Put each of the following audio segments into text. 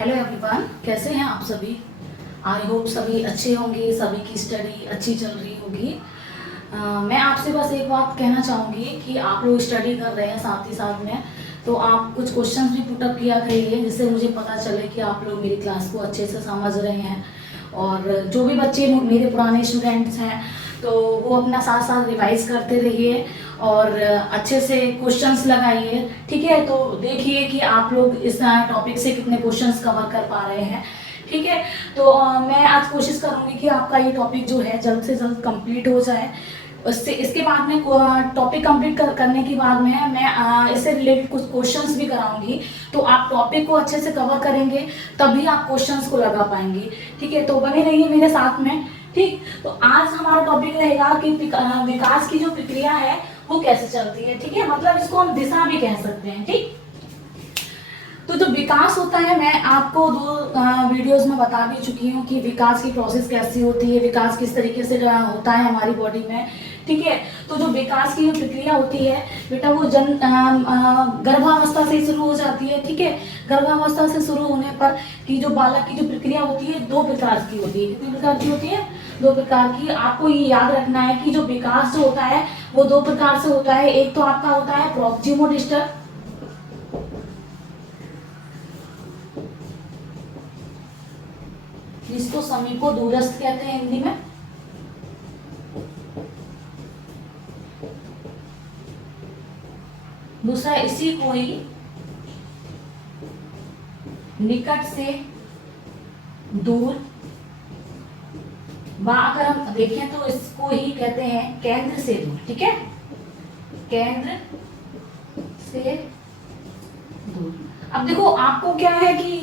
Hello everyone, कैसे हैं आप सभी। आई होप सभी अच्छे होंगे, सभी की स्टडी अच्छी चल रही होगी। मैं आपसे बस एक बात कहना चाहूँगी कि आप लोग स्टडी कर रहे हैं साथ ही साथ में, तो आप कुछ क्वेश्चंस भी पुटअप किया करिए, जिससे मुझे पता चले कि आप लोग मेरी क्लास को अच्छे से समझ रहे हैं। और जो भी बच्चे मेरे पुराने स्टूडेंट्स हैं तो वो अपना साथ साथ रिवाइज करते रहिए और अच्छे से क्वेश्चंस लगाइए। ठीक है, तो देखिए कि आप लोग इस टॉपिक से कितने क्वेश्चंस कवर कर पा रहे हैं। ठीक है, तो मैं आज कोशिश करूँगी कि आपका ये टॉपिक जो है जल्द से जल्द कंप्लीट हो जाए। उससे इसके बाद में टॉपिक कंप्लीट करने के बाद में मैं इससे रिलेटेड कुछ क्वेश्चंस भी कराऊंगी, तो आप टॉपिक को अच्छे से कवर करेंगे तभी आप क्वेश्चंस को लगा पाएंगे। ठीक है, तो बने रहिए मेरे साथ में। ठीक, तो आज हमारा टॉपिक रहेगा कि विकास की जो प्रक्रिया है वो कैसे चलती है। ठीक है, मतलब इसको हम दिशा भी कह सकते हैं। ठीक, तो जो विकास होता है, मैं आपको दो वीडियोस में बता भी चुकी हूँ कि विकास की प्रोसेस कैसी होती है, विकास किस तरीके से होता है हमारी बॉडी में। ठीक है, तो जो विकास की जो प्रक्रिया होती है बेटा, वो गर्भावस्था से शुरू हो जाती है। ठीक है, गर्भावस्था से शुरू होने पर कि जो बालक की जो प्रक्रिया होती है दो प्रकार की होती है। कितनी प्रकार की होती है? दो प्रकार की। आपको ये याद रखना है कि जो विकास जो होता है वो दो प्रकार से होता है। एक तो आपका होता है प्रॉक्सिमोडिस्टल, जिसको समीपो दूरस्थ कहते हैं हिंदी में। दूसरा इसी को ही निकट से दूर, अगर हम देखें तो इसको ही कहते हैं केंद्र से दूर। ठीक है, केंद्र से दूर। अब देखो, आपको क्या है कि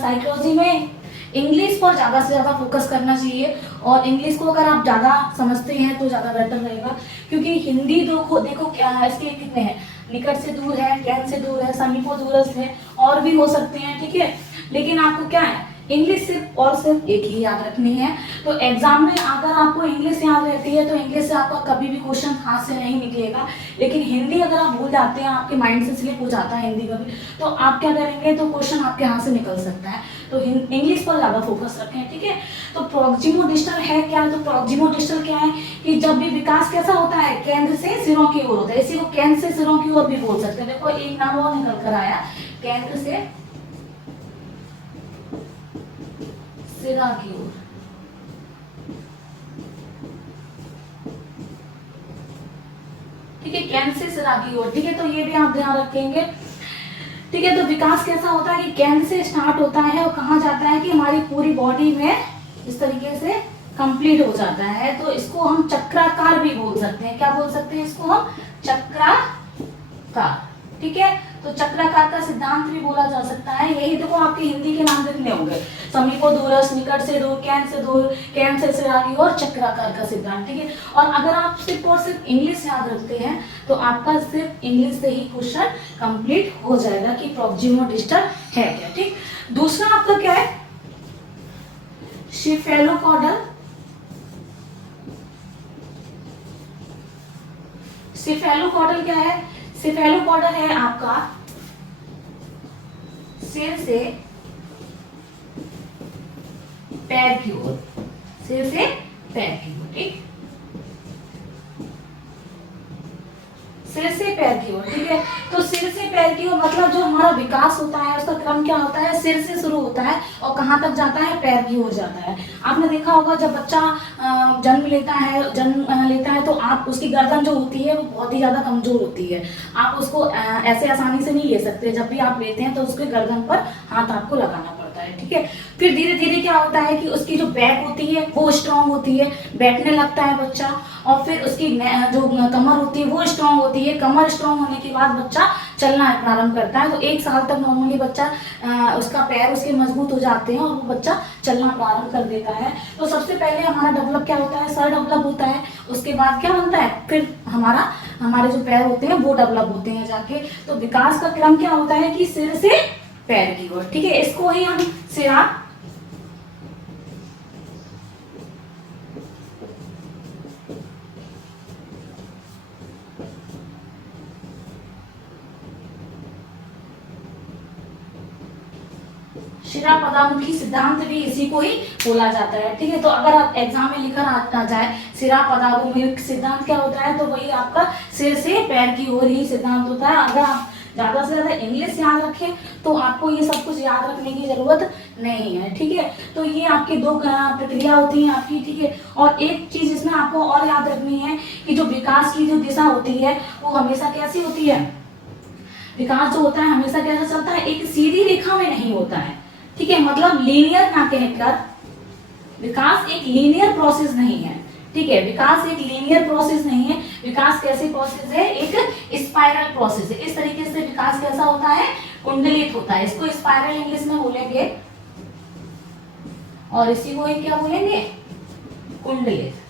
साइकोलॉजी में इंग्लिश पर ज्यादा से ज्यादा फोकस करना चाहिए, और इंग्लिश को अगर आप ज्यादा समझते हैं तो ज्यादा बेटर रहेगा। क्योंकि हिंदी देखो क्या इसके कितने हैं, निकट से दूर है, केंद्र से दूर है, समीपो दूरस्थ है, और भी हो सकते हैं। ठीक है, लेकिन आपको क्या है, इंग्लिश सिर्फ और सिर्फ एक ही याद रखनी है। तो एग्जाम में अगर आपको इंग्लिश याद रहती है तो इंग्लिश से आपका कभी भी क्वेश्चन हाथ से नहीं निकलेगा। लेकिन हिंदी अगर आप भूल जाते हैं, आपके माइंड से स्लिप हो जाता है हिंदी का भी, तो आप क्या करेंगे, तो क्वेश्चन आपके हाथ से निकल सकता है। तो इंग्लिश पर ज्यादा फोकस रखें। ठीक है, तो प्रॉक्सिमोडिस्टल है क्या? तो प्रॉक्सिमोडिस्टल क्या है कि जब भी विकास कैसा होता है, केंद्र से सिरों की ओर होता है। इसी को केंद्र से सिरों की ओर भी बोल सकते हैं। देखो एक नाम और निकल कर आया, केंद्र से सिरा की ओर। ठीक है, केंद्र से सिरा की ओर। ठीक है, तो ये भी आप ध्यान रखेंगे। ठीक है, तो विकास कैसा होता है कि केंद्र से स्टार्ट होता है और कहाँ जाता है कि हमारी पूरी बॉडी में इस तरीके से कंप्लीट हो जाता है। तो इसको हम चक्राकार भी बोल सकते हैं। क्या बोल सकते हैं इसको हम? चक्राकार। ठीक है, तो चक्राकार का सिद्धांत भी बोला जा सकता है। यही देखो आपके हिंदी के नाम कितने होंगे, समीपो दूरस्थ, निकट से दूर, केंद्र से दूर, केंद्र से सिरागी और चक्राकार का सिद्धांत। ठीक है, और अगर आप सिर्फ और सिर्फ इंग्लिश याद रखते हैं तो आपका सिर्फ इंग्लिश से ही क्वेश्चन कंप्लीट हो जाएगा कि प्रॉक्सिमोडिस्टल है क्या। ठीक, दूसरा आपका क्या है? सिफेलोकॉडल। सिफेलोकॉडल क्या है? सिफेलोकॉडल है आपका सिर से पैर की ओर, सिर से पैर की ओर। ठीक, सिर से पैर की ओर। ठीक है, तो सिर से पैर की ओर मतलब जो हमारा विकास होता है उसका क्रम क्या होता है, सिर से शुरू होता है और कहाँ तक जाता है, पैर की ओर जाता है। आपने देखा होगा जब बच्चा जन्म लेता है तो आप उसकी गर्दन जो होती है वो बहुत ही ज्यादा कमजोर होती है। आप उसको ऐसे आसानी से नहीं ले सकते। जब भी आप लेते हैं तो उसके गर्दन पर हाथ आपको लगाना पड़ता है। ठीक है, फिर धीरे धीरे क्या होता है कि उसकी जो बैक होती है वो स्ट्रांग होती है, बैठने लगता है बच्चा, और फिर उसकी जो कमर होती है वो स्ट्रांग होती है। कमर स्ट्रांग होने के बाद बच्चा चलना प्रारंभ करता है। तो एक साल तक नॉर्मली बच्चा उसका पैर उसके मजबूत हो जाते हैं और वो बच्चा चलना प्रारंभ कर देता है। तो सबसे पहले हमारा डेवलप क्या होता है, सर डेवलप होता है। उसके बाद क्या बनता है, फिर हमारे जो पैर होते हैं वो डेवलप होते हैं जाके। तो विकास का क्रम क्या होता है कि सिर से पैर की ओर। ठीक है, इसको ही हम सिरा शिरापदामुखी सिद्धांत भी इसी को ही बोला जाता है। ठीक है, तो अगर आप एग्जाम में लिखकर आ जाए शिरापदामुखी सिद्धांत क्या होता है, तो वही आपका सिर से पैर की ओर ही सिद्धांत होता है। अगर आप ज्यादा से ज्यादा इंग्लिश याद रखें तो आपको ये सब कुछ याद रखने की जरूरत नहीं है। ठीक है, तो ये आपकी दो प्रक्रिया होती है आपकी। ठीक है, और एक चीज इसमें आपको और याद रखनी है कि जो विकास की जो दिशा होती है वो हमेशा कैसी होती है, विकास जो होता है हमेशा कैसा चलता है, एक सीधी रेखा में नहीं होता है। ठीक है, मतलब लीनियर ना कहकर, विकास एक लीनियर प्रोसेस नहीं है। ठीक है, विकास एक लीनियर प्रोसेस नहीं है। विकास कैसे प्रोसेस है, एक स्पाइरल प्रोसेस है। इस तरीके से विकास कैसा होता है, कुंडलित होता है। इसको स्पाइरल इंग्लिश में बोलेंगे और इसी को क्या बोलेंगे, कुंडलित।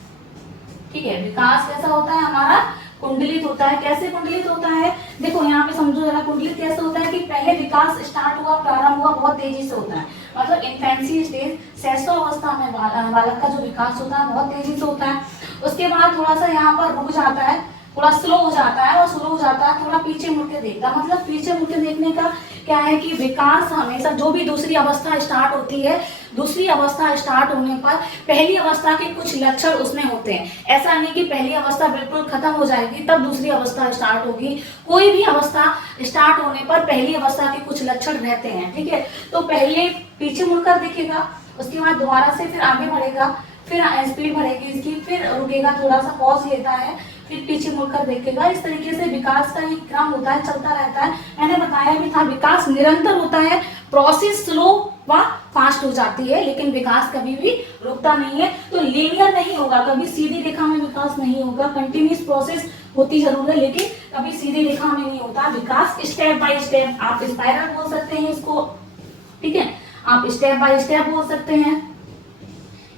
ठीक है, विकास कैसा होता है हमारा, कुंडलित होता है। कैसे कुंडलित होता है, देखो यहाँ पे समझो जरा, कुंडलित कैसे होता है कि पहले विकास स्टार्ट हुआ, प्रारंभ हुआ, बहुत तेजी से होता है। मतलब इन्फेंसी स्टेज, शैशवावस्था में बालक का जो विकास होता है बहुत तेजी से होता है। उसके बाद थोड़ा सा यहाँ पर रुक जाता है, थोड़ा स्लो हो जाता है, और स्लो हो जाता है थोड़ा पीछे मुड़ के देखता है। मतलब पीछे मुड़ के देखने का क्या है कि विकास हमेशा जो भी दूसरी अवस्था स्टार्ट होती है, दूसरी अवस्था स्टार्ट होने पर पहली अवस्था के कुछ लक्षण उसमें होते हैं। ऐसा नहीं कि पहली अवस्था बिल्कुल खत्म हो जाएगी तब दूसरी अवस्था स्टार्ट होगी। कोई भी अवस्था स्टार्ट होने पर पहली अवस्था के कुछ लक्षण रहते हैं। ठीक है, तो पहले पीछे मुड़कर देखेगा, उसके बाद दोबारा से फिर आगे बढ़ेगा, फिर स्पीड बढ़ेगी इसकी, फिर रुकेगा, थोड़ा सा पॉज लेता है, फिर पीछे मुड़कर देखेगा। इस तरीके से विकास का एक क्रम होता है, चलता रहता है। मैंने बताया भी था विकास निरंतर होता है, प्रोसेस स्लो व फास्ट हो जाती है, लेकिन विकास कभी भी रुकता नहीं है। तो लीनियर नहीं होगा, कभी सीधी रेखा में विकास नहीं होगा। कंटिन्यूस प्रोसेस होती जरूर है, लेकिन कभी सीधी रेखा में नहीं होता विकास। स्टेप बाय स्टेप, आप स्पाइरल बोल सकते हैं इसको। ठीक है, आप स्टेप बाय स्टेप बोल सकते हैं।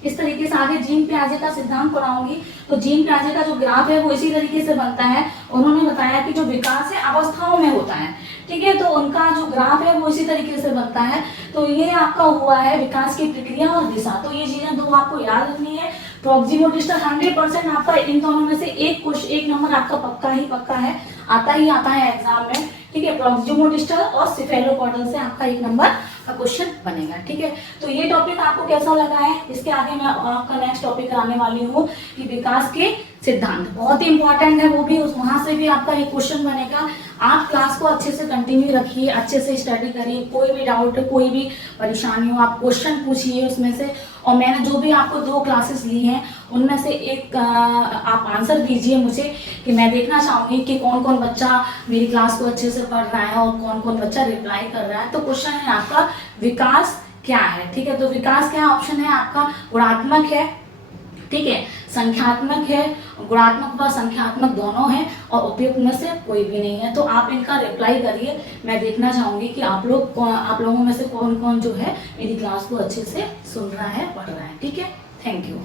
इस तरीके से आगे जीन पियाजे का सिद्धांत पढ़ाऊंगी। तो जीन पियाजे का जो ग्राफ है वो इसी तरीके से बनता है। उन्होंने बताया कि जो विकास है अवस्थाओं में होता है। ठीक है, तो उनका जो ग्राफ है वो इसी तरीके से बनता है। तो ये आपका हुआ है विकास की प्रक्रिया और दिशा। तो ये चीजें दो आपको याद रखनी है। प्रॉक्सिमल डिस्टेंस 100% आपका इन दोनों में से एक नंबर आपका पक्का है, आता है एग्जाम में। ठीक है, प्रॉक्सिमल डिस्टेंस और सिफेलोपोडल से आपका एक नंबर का क्वेश्चन बनेगा। ठीक है, तो ये टॉपिक आपको कैसा लगा है, इसके आगे मैं आपका नेक्स्ट टॉपिक कराने वाली हूँ कि विकास के सिद्धांत। बहुत ही इंपॉर्टेंट है वो भी, वहां से भी आपका एक क्वेश्चन बनेगा। आप क्लास को अच्छे से कंटिन्यू रखिए, अच्छे से स्टडी करिए। कोई भी डाउट, कोई भी परेशानी हो आप क्वेश्चन पूछिए उसमें से। और मैंने जो भी आपको 2 क्लासेस ली हैं उनमें से एक आप आंसर दीजिए मुझे, कि मैं देखना चाहूँगी कि कौन कौन बच्चा मेरी क्लास को अच्छे से पढ़ रहा है और कौन कौन बच्चा रिप्लाई कर रहा है। तो क्वेश्चन है आपका विकास क्या है। ठीक है, तो विकास क्या ऑप्शन है आपका, गुणात्मक है, ठीक है, संख्यात्मक है, गुणात्मक व संख्यात्मक दोनों है, और उपयुक्त में से कोई भी नहीं है। तो आप इनका रिप्लाई करिए। मैं देखना चाहूंगी कि आप लोगों में से कौन कौन जो है मेरी क्लास को अच्छे से सुन रहा है, पढ़ रहा है। ठीक है, थैंक यू।